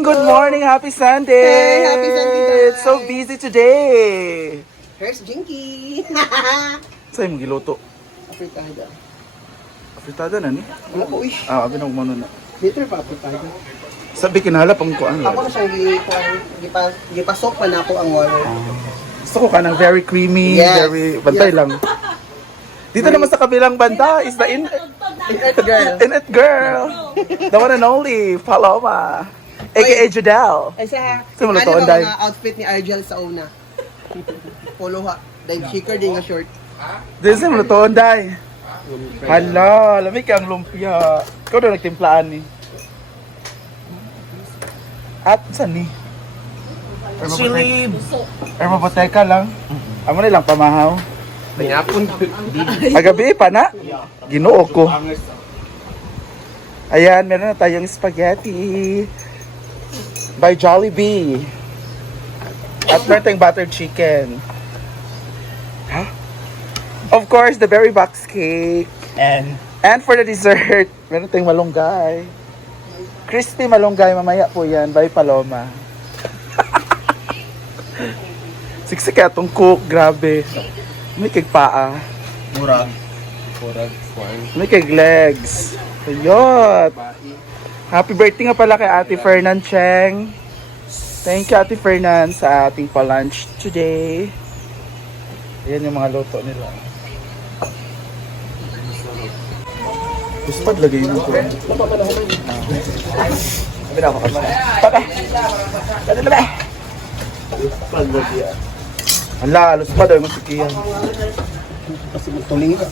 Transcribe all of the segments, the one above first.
Good morning! Happy Sunday! Hey, happy Sunday, guys! It's so busy today! Here's Jinky! Sa'yo mong giluto? Apritada. Afritada na ni? Wala po, uy. Abi na umano na. Dito pa apritada. Sabi kinahala pang kuan. Ako na siyang gipasok pa na ako ang water. Gusto ko ka ng very creamy, Yes. very... Bantay lang. Dito naman sa kabilang banda is the Earth girl. In-It Girl! The one and only, Paloma! A.K.A. Judel! Ay sa Saan mo ano lutoon, ba Day? mga outfit ni Argel sa una? Polo ha. Dahil shaker din nga short. Dito sa mga toon, Day. Hala, lamig kang lumpia. Ikaw na nagtimplaan ni. At saan ni? Silib! Herbaboteka lang. Amo nilang pamahaw. Nangapon. Agabi pa na. Ginoo ko. Ayan, meron na tayong spaghetti. By Jollibee. At meron tayong buttered chicken. Huh? Of course, the berry box cake. And for the dessert, meron tayong malunggay. Crispy malunggay, mamaya po yan. By Paloma. Siksik atong cook, grabe. May kagpaa. Murag. Kwan. May kag legs. Ayot. Happy birthday nga pala kay Ate Fernan Cheng. Thank you Ate Fernan sa ating pa-lunch today. Ayan yung mga luto nila. Gusto lagay mo ko. Sabi na ako kasi. Papa! Pwede na ba? Hala, alos pa daw yung masikiyan. Kasi tuling ka.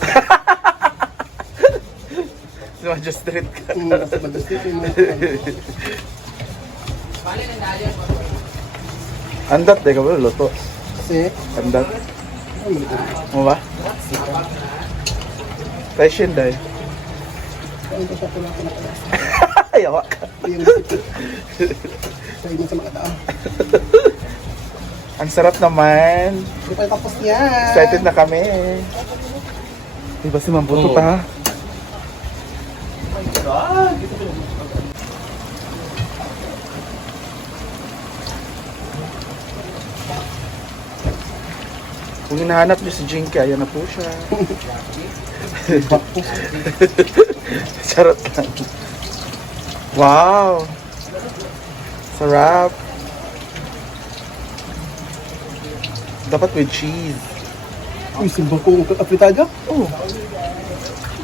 Sumadyo street ka. Kasi madastit yung Andat, teka ba, luto. Kasi, Andat. Mo ba? Passion dahil. kain ko siya pula ko na pala. Ayawa ka. Yung sipit. Kain mo sa mga tao. Ang sarap naman. Hindi pa tapos niya. Excited na kami. Diba si Mambuto pa ha? Kung hinahanap niyo si Jinky, ayan na po siya. Charot lang. Wow! Sarap! Dapat with cheese. Uy, simba ko. Apritada? Oh,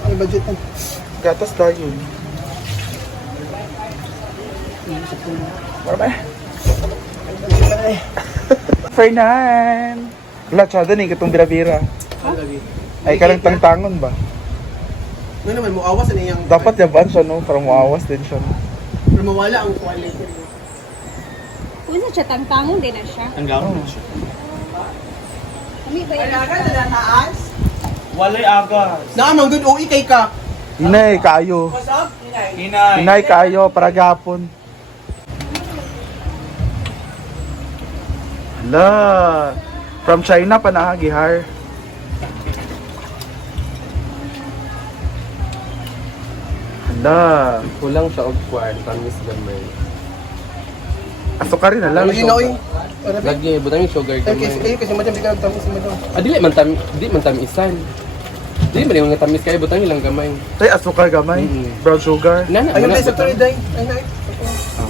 Ang budget na. gatas tayo. Para ba? Fernan! Wala, tsada ni katong bira-bira. Ay, karang tangtangon ba? Ano naman, muawas na niyang... Dapat yaban siya, no? Para muawas din siya. No? Pero mawala ang quality. Kung sa siya, tangtangon din na siya. Oh. Kami ba yun? na taas? Walay agas. Naamang good OE kay ka. Hinay, kayo. What's up? Hinay. Hinay, kayo, para gapon. Hala. From China pa nakagihar. Hala. Kulang siya og kwan. Tamis gamay. Asukari na lang. Lagi na oy. Lagi, butang yung sugar gamay. Kasi madam, biglang tamis si madam. Dili man tamisan. Dili man yung nga tamis kayo, butang ilang gamay. Tay, asukar gamay. Brown sugar. Nana, Ayun wala, na sa butang. tuloy, day. Ay, nay.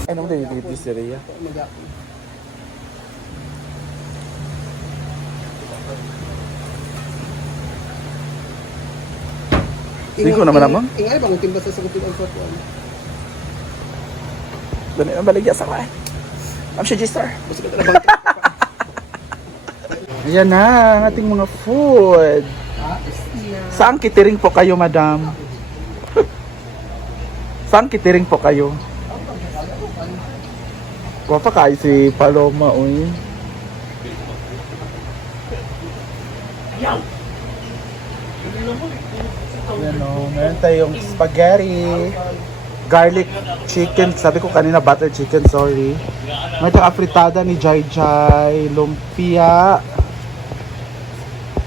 Ay, naman tayo yung pizzeria. Hindi ko naman naman. Ingay bang timba sa sagutin ang photo? Doon ang baligya sa kain. I'm si G-Star. Basta ka na bang Ayan na ang ating mga food. Saan kitiring po kayo, madam? Saan kitiring po kayo? Wapa kayo si Paloma, uy. Ayan o, meron tayong spaghetti, garlic chicken, sabi ko kanina butter chicken, sorry. Meron tayong afritada ni Jai Jai, lumpia,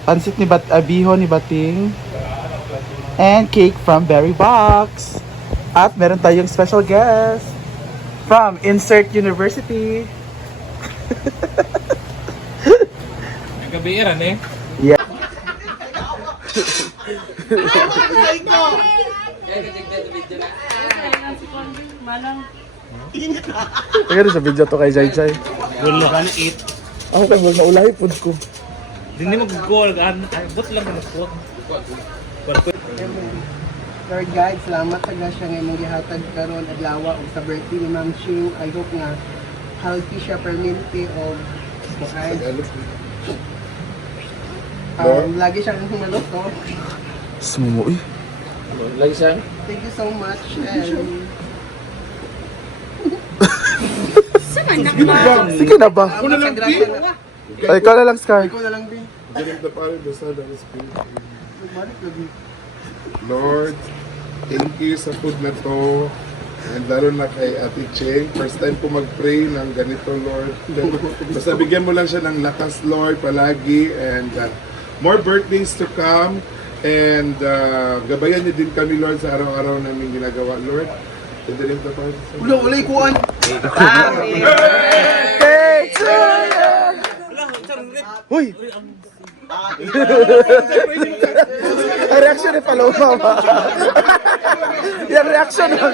pansit ni bihon ni Bating, and cake from Berry Box. At meron tayong special guest. From insert university. Nagkabiran eh. Yeah. Tagad sa video to kay Jai Jai. Gulo ka na 8. Ako kay wag naulahi pud ko. Hindi mo mag-goal. But lang mo po. Lord God, salamat sa grasya nga imong gihatag karon adlaw ug sa birthday ni Ma'am Shu. I hope nga healthy siya permanente og lagi siyang humaluto. Sumuoy. Lagi siya. Thank you so much. And Sige na ba? ako na lang grasya na. Ay, ikaw na lang, Scar. Ikaw na lang din. Galing na pare, basta na Spirit. Balik lagi. Lord, thank you sa food na to. And lalo na kay Ate Cheng. First time po mag-pray ng ganito, Lord. Basta bigyan mo lang siya ng lakas, Lord, palagi. And more birthdays to come. And gabayan niyo din kami, Lord, sa araw-araw namin ginagawa, Lord. In the name of the Father, Son, Ulo, ulay kuan. Hey, to you! Uy! Ang reaction ni Paloma ba? Yung reaction mo.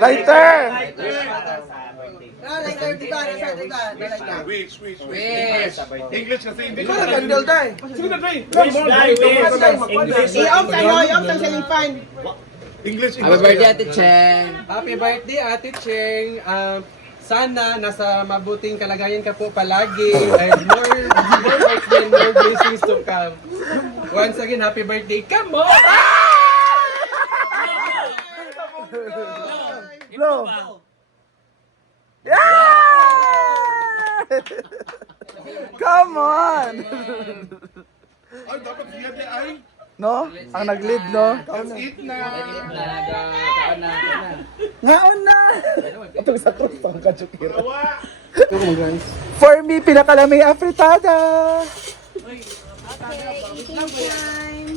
Lighter! Which? English kasi hindi. Ikaw na candle day. Sige na, Dre. English. I-off sa ceiling fan. English. Happy birthday, Ate Cheng. Happy birthday, Ate Cheng. Sana nasa mabuting kalagayan ka po palagi and more birthday and more blessings to come. Once again, happy birthday. Come on! Blow! Yeah! Come on! Ay, dapat siya di ay. No? Ang nag-lead, no? Eat na. Ngaon na! Itong sa cross ang kachukira. For me, pinakalamay afritada!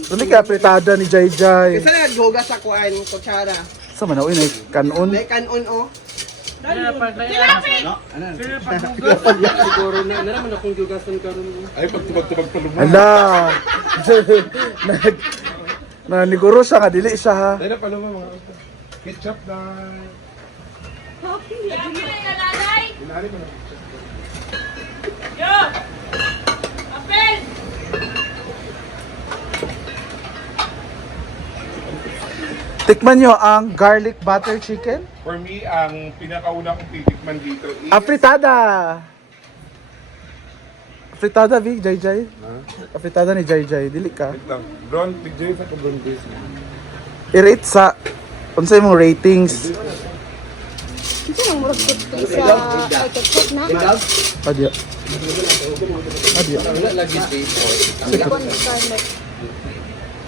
Dumi ka afritada ni Jai Jai. Kasi naghugas sa kuan, kutsara. Sa manawin ay kanon. May kanon o. Siguro na naman akong gugasan karon. Ay, pagtubag-tubag pa lumang. Hala! Naniguro siya nga, dili siya ha. Ay na pa lumang mga auto. Ketchup na. Inari mo na. Tikman nyo ang garlic butter chicken. For me, ang pinakauna kong titikman dito is... Afritada! Afritada, Vic, Jai Jai. Afritada ni Jai Jai, dili ka. Wait lang. Ron, tignan sa kabron base. I-rate sa, unsay mong ratings. Ito lang murag sa ketchup na. Adya. Adya. Wala lagi space.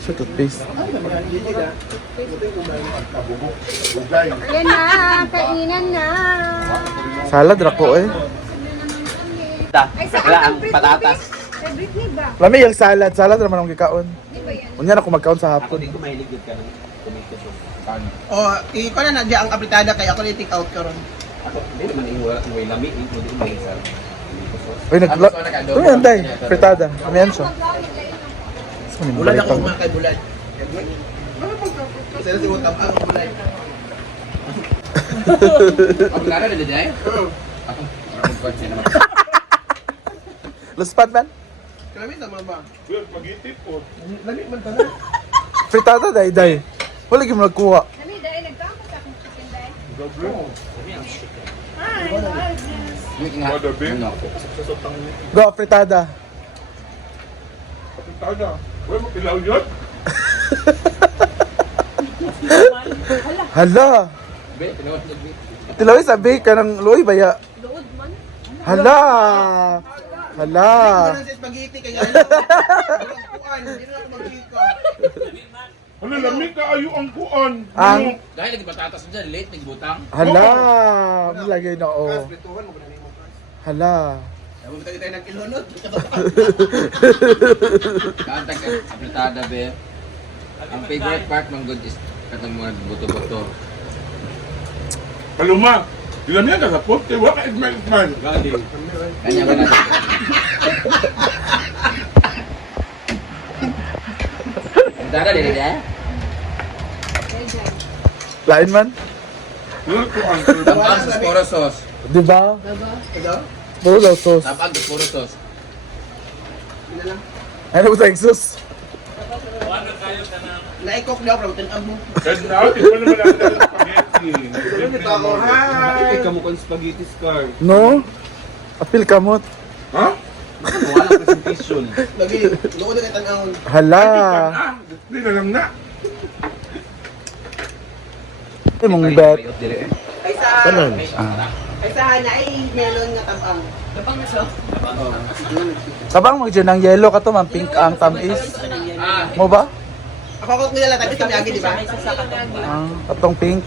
Sa toothpaste. Yan na, kainan na. Salad rako eh. Ay, sa ang patatas. Favorite ni ba? Lami yung salad. Salad naman ang gikaon. Di ba yan? Unya na kung magkaon sa hapon. O, ikaw na nadya ang apritada kaya ako na-take out karon. Hindi naman yung wala may lami. Hindi naman yung isa. Uy, Uy, anday. Fritada. Kamiyan siya. Bulan ako kumakay bulan. Kasi si Wotap ang bulan. Ang lara na dyan eh? Ako. Ang kotse naman. Luspat man? Kami sama ba? Well, pag-itip po. Lamig man tala. Fritada, day. Wala yung magkuha. Kami dahil nagkakot sa akong chicken dahil. Madabi. Go, fritada. Tada. Uy, makilaw yun. Hala. Be, tinawag niya, be. Tilawin sabi ka ng luoy baya. Lood man. Hala. Hala. Ano sa spaghetti kaya ano? Kuan, hindi na ako magkika. Ano, lamig ka ayo ang kuan. Ang Dahil lagi patatas dyan, late, nagbutang. hala. Malagay na oh. Prituhan mo ba na mo? Hala. Huwag tayo ng kilunod. Kaantag ka, apritada, be. Ang favorite part ng good is Katong mga buto-buto. Kaluma, ilam yan ka sa pot, kaya wala ka igman. Galing. Kanya ka na. Dara din ya. Lain man. Wala ko ang Tapag sa sporo sauce. Di ba? Ikaw? Puro daw sauce. Tapag sa sporo sauce. Ano ba tayong sauce? Naikok daw, pero tinag mo. Kasi na, di pa naman ang dala spaghetti. Hi! Ikaw mo kong spaghetti scar. No? Apil kamot. Ha? Wala presentation. Lagi, noon na kitang ahon. Hala. Ah, di na lang na. Ay, mong bet. Ay sa... Kanon. Ay sa hana, ay melon nga tabang. Kabang magdyan ng yellow ka to, man. Pink ang tamis. Mo ba? Ako kung nila tabi, tumiyagi, di ba? Ah, katong pink.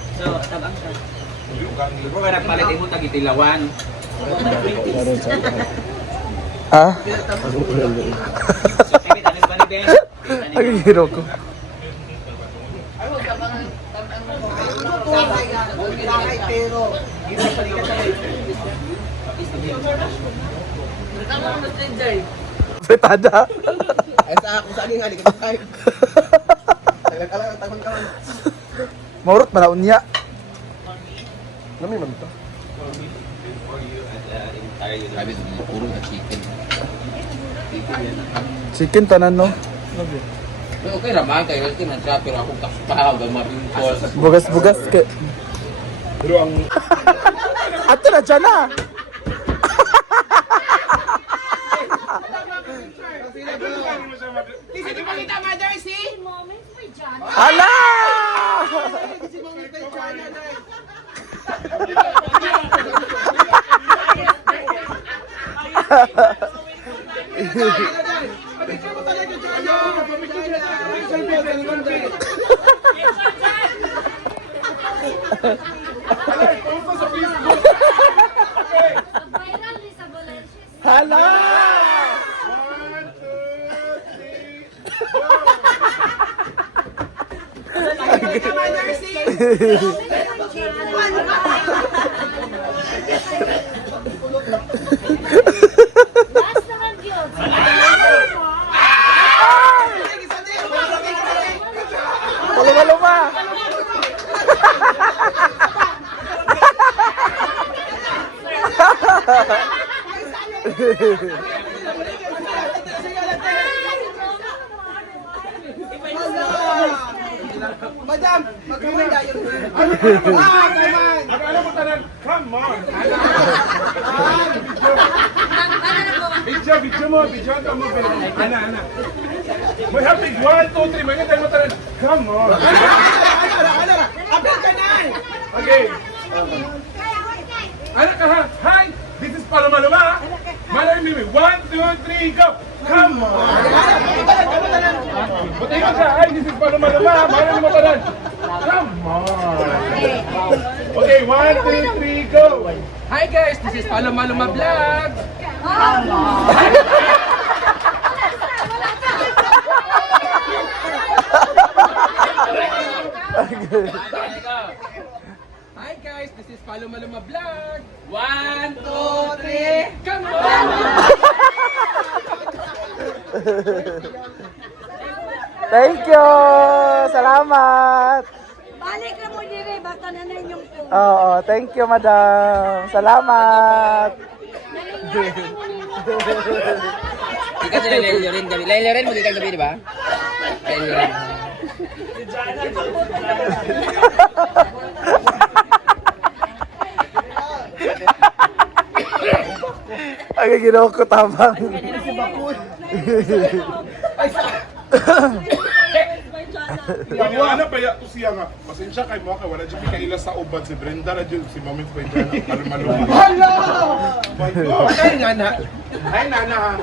Kung ka nagpalitin mo tagitilawan. Ah? Ang hero ko. Sakay, pero... Fritada. Ay sa ako, saan nga, di ka sakay. Tagal-tagal ang tagon-tagon. Maurot ba na unya? Nami man ito. Sabi sa mga puro na chicken. Chicken tanan no? Okay raman kayo ito na siya pero akong kapahaw ng mga pimples. Bugas-bugas ke. Pero ang Ato na dyan na! Hindi pa kita, mother, si? Hala! Si Mami kay China, dahil. Pabigyan mo talaga dyan. Pabigyan mo talaga. Viral ni sa Bolenses. Hala! 1, 2, 3, go! Mother, si? Last naman yun. Paluma-luma! Madam, magkamay tayo. Akala mo tanan, come on! Video mo, video ka mo. Ana. May hapig, 1, 2, 3, mga tayo mo tanan, come on! Apel ka na! Okay. Ano ka ha? Hi! This is Paloma-Luma. Malay Mimi. 1, 2, 3, go! Come on! Buti mo siya. Hi, this is Paloma-Luma. Malay mo tanan. Come on! Okay, 1, 2, 3, go! Hi guys, this is Paloma Luma Vlog. Hi guys, this is Paloma Luma Vlog. 1, 2, 3, come on! Thank you! Salamat! Balik na mo dire, baka na na inyong po. Oo, thank you, madam. Salamat! Ika sila Lailorin gabi. Lailorin mo dito gabi, di ba? Lailorin. Ang ginawa ko tabang. Ano pa to siya nga? Pasensya kay mo kay wala dyan kaila sa uban si Brenda na dyan si Moment pa dyan. Paloma-Luma. Hala! My God! Hi nana. Hi, Nana.